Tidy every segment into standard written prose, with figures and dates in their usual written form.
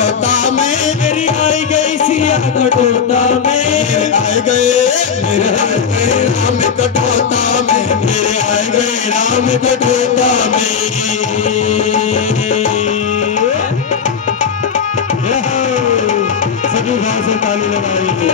कठोता में, मेरी आई गई सिया कठोता में, आए गए राम कठोता में, मेरे आए गए राम कठोता में। सभी भाव से ताली लगाएंगे।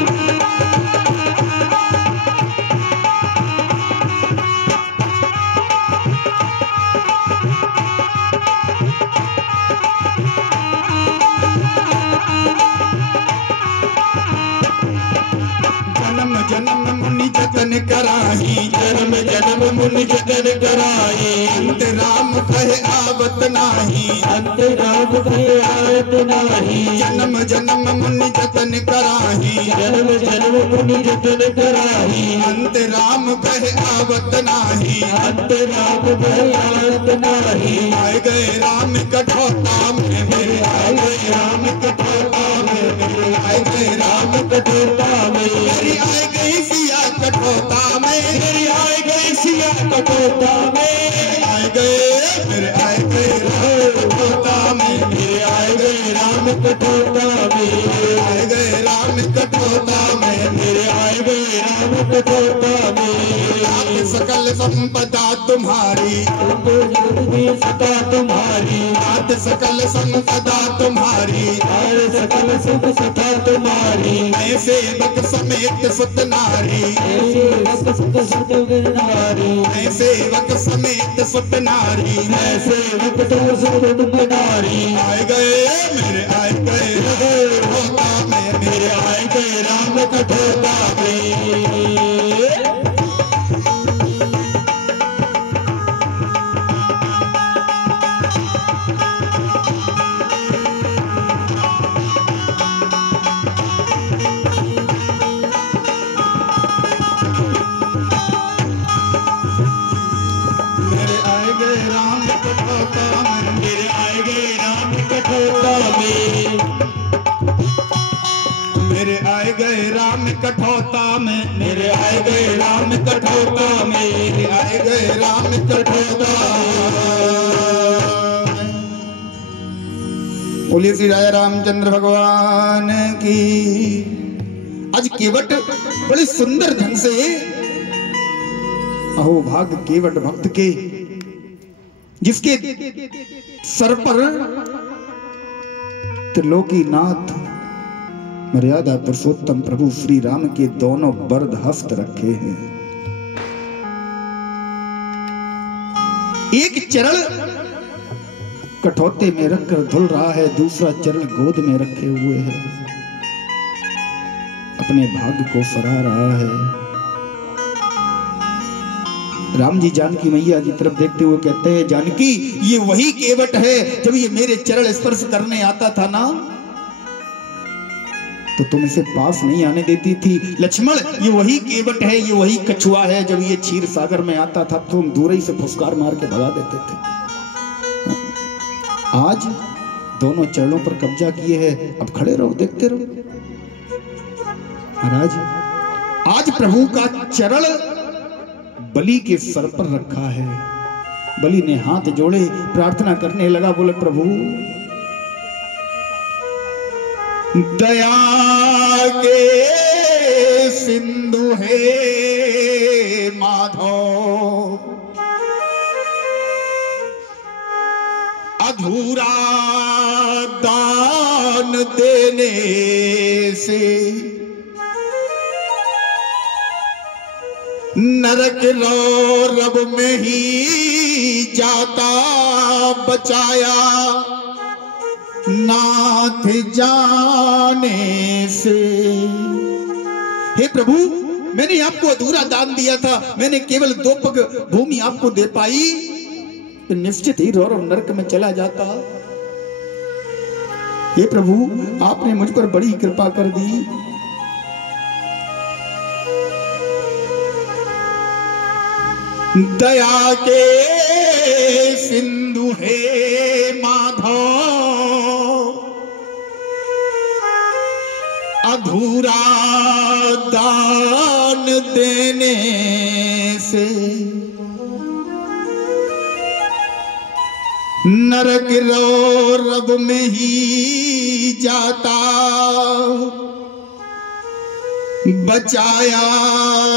जन्म मुनि जतन कराही, जन्म जन्म मुनि जतन कराई, अंत राम कहे आवत नाही, अंत राम कहे आवत नाही। जन्म जन्म मुनि जतन कराही, जन्म जन्म मुनि जतन कराई, अंत राम कहे आवत नाही, अंत राम कहे आवत नाही। आए गए राम कठोता में, मेरे आए गए राम कठोता में, मेरे आए गए राम कठोता में, मेरी आए गई सिया कठोता में, मेरी आए गई सिया कठोता में, आए गए मेरे आए गए राम कठोता में, मेरे आए गए राम कठोता में, आए गए राम कठोता में, मेरे आए गए राम कठोता में। आप सकल संपदा तुम्हारी, तुमको जगत सता तुम्हारी, आप सकल संपदा तुम्हारी, हर सकल सुख सता तुम्हारी। मैं सेवक समेत सुत नारी, ऐसे वक्त सुख सुत नारी, मैं सेवक समेत सुत नारी, ऐसे वक्त सुख नारी। आए गए मेरे आए गए कठोता में, मेरे आए गए राम कठोता में। मेरे आए गए राम कठोता में, मेरे आए गए राम कठोता में, मेरे आए गए राम कठोता में, मेरे आए गए राम कठोता में, मेरे आए गए राम कठोता में। बोलिए श्री राजा रामचंद्र भगवान की। आज केवट बड़े सुंदर ढंग से, अहो भाग केवट भक्त के, जिसके सर पर त्रिलोकीनाथ मर्यादा पुरुषोत्तम प्रभु श्री राम के दोनों वरद हस्त रखे हैं। एक चरण कठौते में रखकर धुल रहा है, दूसरा चरण गोद में रखे हुए है, अपने भाग्य को फरा रहा है। राम जी जानकी मैया की तरफ देखते हुए कहते हैं, जानकी ये वही केवट है, जब ये मेरे चरण स्पर्श करने आता था ना तो तुम इसे पास नहीं आने देती थी। लक्ष्मण ये वही केवट है, ये वही कछुआ है, जब ये क्षीर सागर में आता था तुम दूर ही से फुसकार मार के भगा देते थे। आज दोनों चरणों पर कब्जा किए हैं, अब खड़े रहो, देखते रहो। महाराज आज प्रभु का चरण बलि के सर पर रखा है। बलि ने हाथ जोड़े, प्रार्थना करने लगा, बोले प्रभु दया के सिंधु है माधव, अधूरा दान देने से नरक रौरव में ही जाता बचाया, नाथ जाने से। हे प्रभु मैंने आपको अधूरा दान दिया था, मैंने केवल 2 पग भूमि आपको दे पाई, तो निश्चित ही रौरव नरक में चला जाता। हे प्रभु आपने मुझ पर बड़ी कृपा कर दी। दया के सिंधु हे माधव, अधूरा दान देने से नरक रौरव में ही जाता, बचाया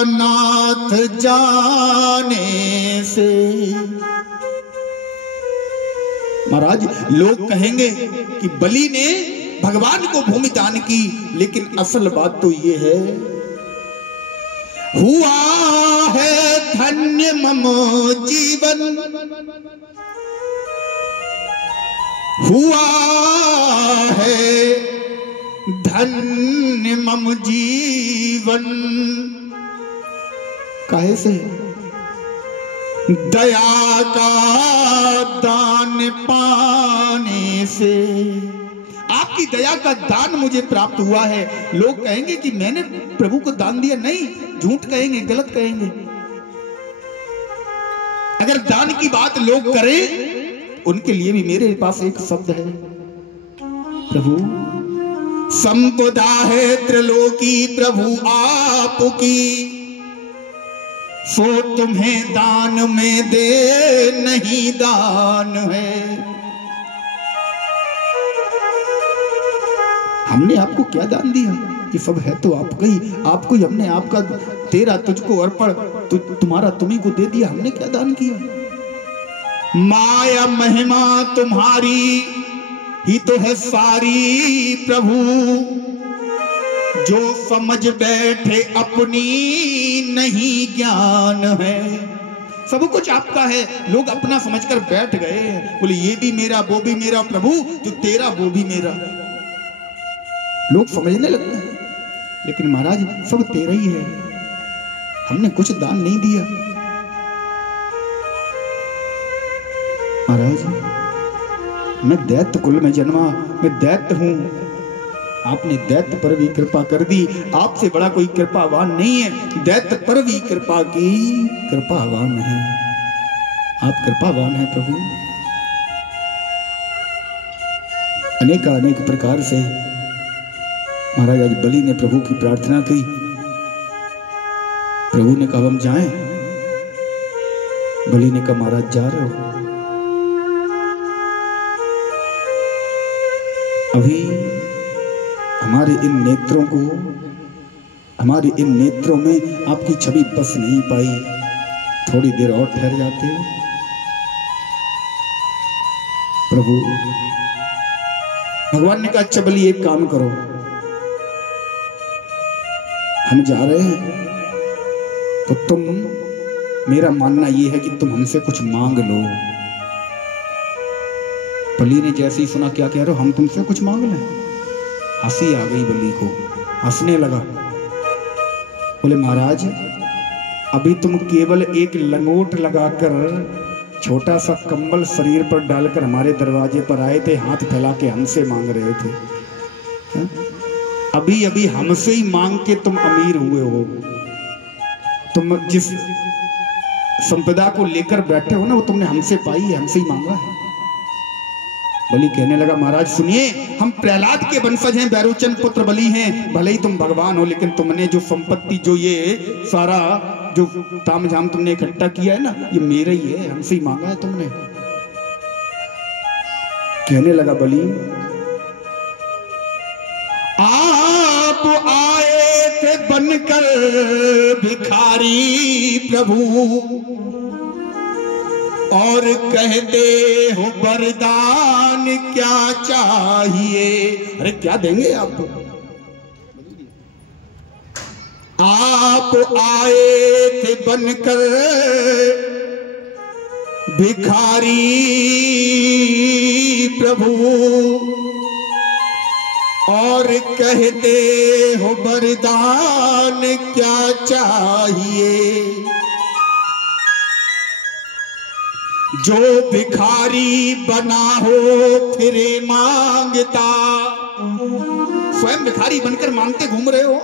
नाथ जाने से। महाराज लोग कहेंगे कि बलि ने भगवान को भूमि दान की, लेकिन असल बात तो ये है, हुआ है धन्य मम जीवन, हुआ है धन्य मम जीवन। काहे से? दया का दान पाने से। आपकी दया का दान मुझे प्राप्त हुआ है। लोग कहेंगे कि मैंने प्रभु को दान दिया, नहीं, झूठ कहेंगे, गलत कहेंगे। अगर दान की बात लोग करें, उनके लिए भी मेरे पास एक शब्द है, प्रभु संपदा है त्रिलोकी प्रभु आपकी, सो तुम्हें दान में दे नहीं दान है। हमने आपको क्या दान दिया? ये सब है तो आपका ही, आपको ही हमने आपका तेरा तुझको अर्पण, तुम्हारा तुम्हीं को दे दिया। हमने क्या दान किया? माया महिमा तुम्हारी ही तो है सारी प्रभु, जो समझ बैठे अपनी नहीं ज्ञान है। सब कुछ आपका है, लोग अपना समझकर बैठ गए, बोले ये भी मेरा वो भी मेरा, प्रभु जो तेरा वो भी मेरा, लोग समझने लगते हैं। लेकिन महाराज सब तेरा ही है, हमने कुछ दान नहीं दिया। महाराज मैं दैत्य कुल में जन्मा, मैं दैत्य हूं, आपने दैत्य पर भी कृपा कर दी। आपसे बड़ा कोई कृपावान नहीं है, दैत्य पर भी कृपा की, कृपावान है आप, कृपावान है प्रभु। अनेक प्रकार से महाराज आज बलि ने प्रभु की प्रार्थना की। प्रभु ने कहा हम जाएं, बलि ने कहा महाराज जा रहे हो, अभी हमारे इन नेत्रों को, हमारे इन नेत्रों में आपकी छवि बस नहीं पाई, थोड़ी देर और ठहर जाते। प्रभु भगवान ने कहा अच्छा बलि एक काम करो, हम जा रहे हैं तो तुम, मेरा मानना यह है कि तुम हमसे कुछ मांग लो। बलि ने जैसे ही सुना क्या कह रहे हो, हम तुमसे कुछ मांग लें, हंसी आ गई बलि को, हंसने लगा। बोले महाराज अभी तुम केवल एक लंगोट लगाकर, छोटा सा कंबल शरीर पर डालकर हमारे दरवाजे पर आए थे, हाथ फैला के हमसे मांग रहे थे। अभी अभी हमसे ही मांग के तुम अमीर हुए हो। तुम जिस संपदा को लेकर बैठे हो ना, वो तुमने हमसे पाई है, हमसे ही मांगा है। बलि कहने लगा महाराज सुनिए, हम प्रहलाद के वंशज हैं, बैरोचन पुत्र बलि हैं, भले ही तुम भगवान हो, लेकिन तुमने जो संपत्ति, जो ये सारा जो तामझाम तुमने इकट्ठा किया है ना, ये मेरा ही है, हमसे ही मांगा है तुमने। कहने लगा बलि आप आए थे बनकर भिखारी प्रभु, और कहते हो वरदान क्या चाहिए। अरे क्या देंगे आप? आप आए थे बनकर भिखारी प्रभु, और कहते हो वरदान क्या चाहिए। जो भिखारी बना हो फिरे मांगता, स्वयं भिखारी बनकर मांगते घूम रहे हो।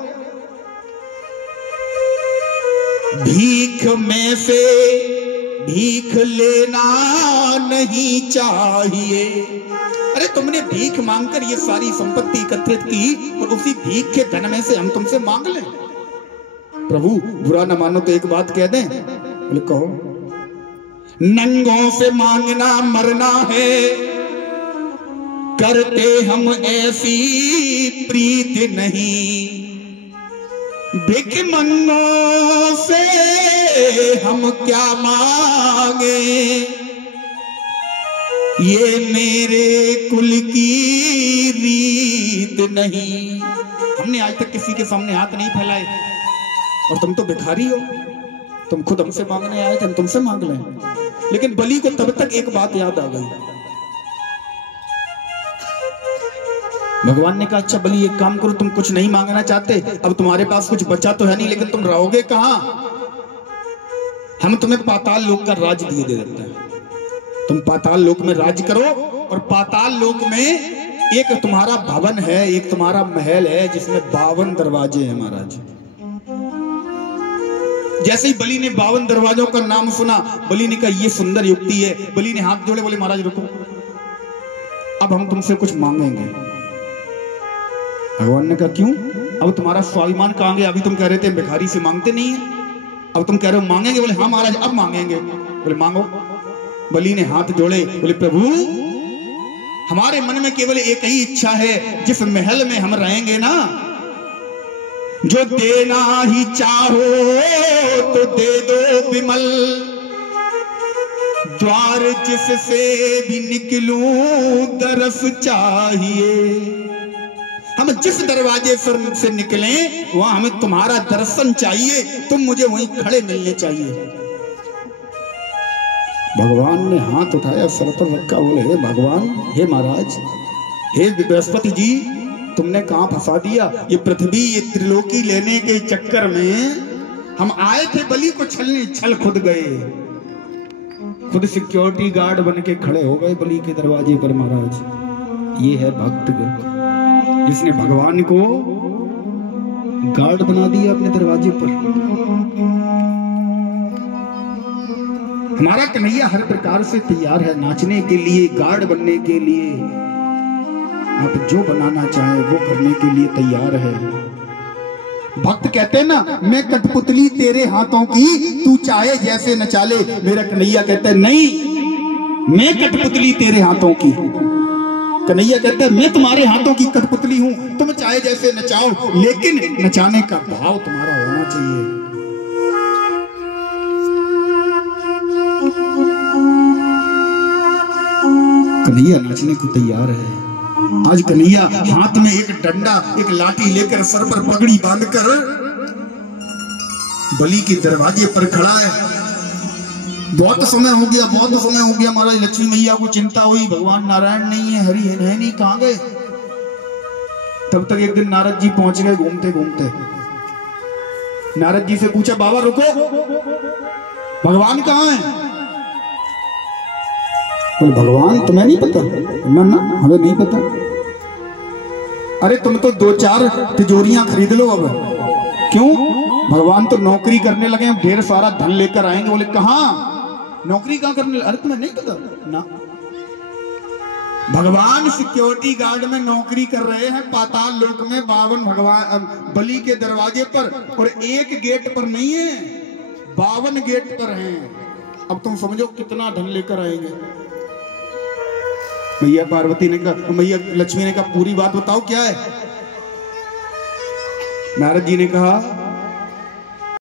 भीख में से भीख लेना नहीं चाहिए। अरे तुमने भीख मांगकर ये सारी संपत्ति एकत्रित की, और उसी भीख के धन में से हम तुमसे मांग लें? प्रभु बुरा न मानो तो एक बात कह दें। बोले कहो। नंगों से मांगना मरना है, करते हम ऐसी प्रीत नहीं, भिख मंगों से हम क्या मांगे, ये मेरे कुल की रीत नहीं। हमने आज तक किसी के सामने हाथ नहीं फैलाए, और तुम तो भिखारी हो, तुम खुद हमसे मांगने आए थे, हम तुमसे मांग लें। लेकिन बलि को तब तक एक बात याद आ गई। भगवान ने कहा अच्छा बलि एक काम करो, तुम कुछ नहीं मांगना चाहते, अब तुम्हारे पास कुछ बचा तो है नहीं, लेकिन तुम रहोगे कहां? हम तुम्हें पाताल लोक का राज दिए दे देते हैं, तुम पाताल लोक में राज करो। और पाताल लोक में एक तुम्हारा भवन है, एक तुम्हारा महल है जिसमें 52 दरवाजे हैं महाराज। जैसे ही बलि ने 52 दरवाजों का नाम सुना, बलि ने कहा ये सुंदर युक्ति है। बलि ने हाथ जोड़े, बोले महाराज रुको, अब हम तुमसे कुछ मांगेंगे। भगवान ने कहा क्यों? अब तुम्हारा स्वाभिमान कहां गया? अभी तुम कह रहे थे भिखारी से मांगते नहीं है, अब तुम कह रहे हो मांगेंगे। बोले हाँ महाराज अब मांगेंगे। बोले मांगो। बलि ने हाथ जोड़े, बोले प्रभु हमारे मन में केवल एक ही इच्छा है, जिस महल में हम रहेंगे ना, जो देना ही चाहो तो दे दो विमल, द्वार जिससे भी निकलूं दरस चाहिए। हम जिस दरवाजे से निकले वहां हमें तुम्हारा दर्शन चाहिए, तुम मुझे वहीं खड़े मिलने चाहिए। भगवान ने हाथ उठाया, सर पर रखा, बोले हे भगवान, हे महाराज, हे बृहस्पति जी, तुमने कहां फंसा दिया? ये पृथ्वी, ये त्रिलोकी लेने के चक्कर में हम आए थे बलि को छलने, छल खुद गए, खुद सिक्योरिटी गार्ड बन के खड़े हो गए बलि के दरवाजे पर। महाराज ये है भक्त जिसने भगवान को गार्ड बना दिया अपने दरवाजे पर। हमारा कन्हैया हर प्रकार से तैयार है नाचने के लिए, गार्ड बनने के लिए, आप जो बनाना चाहे वो करने के लिए तैयार है। भक्त कहते हैं ना, मैं कठपुतली तेरे हाथों की, तू चाहे जैसे नचा ले। मेरा कन्हैया कहता है नहीं, मैं कठपुतली तेरे हाथों की। कन्हैया कहता है मैं तुम्हारे हाथों की कठपुतली हूं, तुम चाहे जैसे नचाओ, लेकिन नचाने का भाव तुम्हारा होना चाहिए। कन्हैया नाचने को तैयार है। आज कन्हैया हाथ में एक डंडा, एक लाठी लेकर, सर पर पगड़ी बांधकर बलि के दरवाजे पर खड़ा है। बहुत समय हो गया, बहुत समय हो गया महाराज। लक्ष्मी मैया को चिंता हुई, भगवान नारायण नहीं है, हरि है नहीं, कहां गए? तब तक एक दिन नारद जी पहुंच गए घूमते घूमते। नारद जी से पूछा बाबा रुको, भगवान कहां है? बोले भगवान तुम्हें नहीं पता? ना हमें नहीं पता। अरे तुम तो 2-4 तिजोरियां खरीद लो अब। क्यों? भगवान तो नौकरी करने लगे, ढेर सारा धन लेकर आएंगे। बोले कहां? नौकरी कहां करने? अरे तुम्हें नहीं पता ना, भगवान सिक्योरिटी गार्ड में नौकरी कर रहे हैं पाताल लोक में, 52 भगवान बलि के दरवाजे पर, और एक गेट पर नहीं है, 52 गेट पर हैं। अब तुम समझो कितना धन लेकर आएंगे। मैया पार्वती ने कहा, मैया लक्ष्मी ने कहा पूरी बात बताओ क्या है? नारद जी ने कहा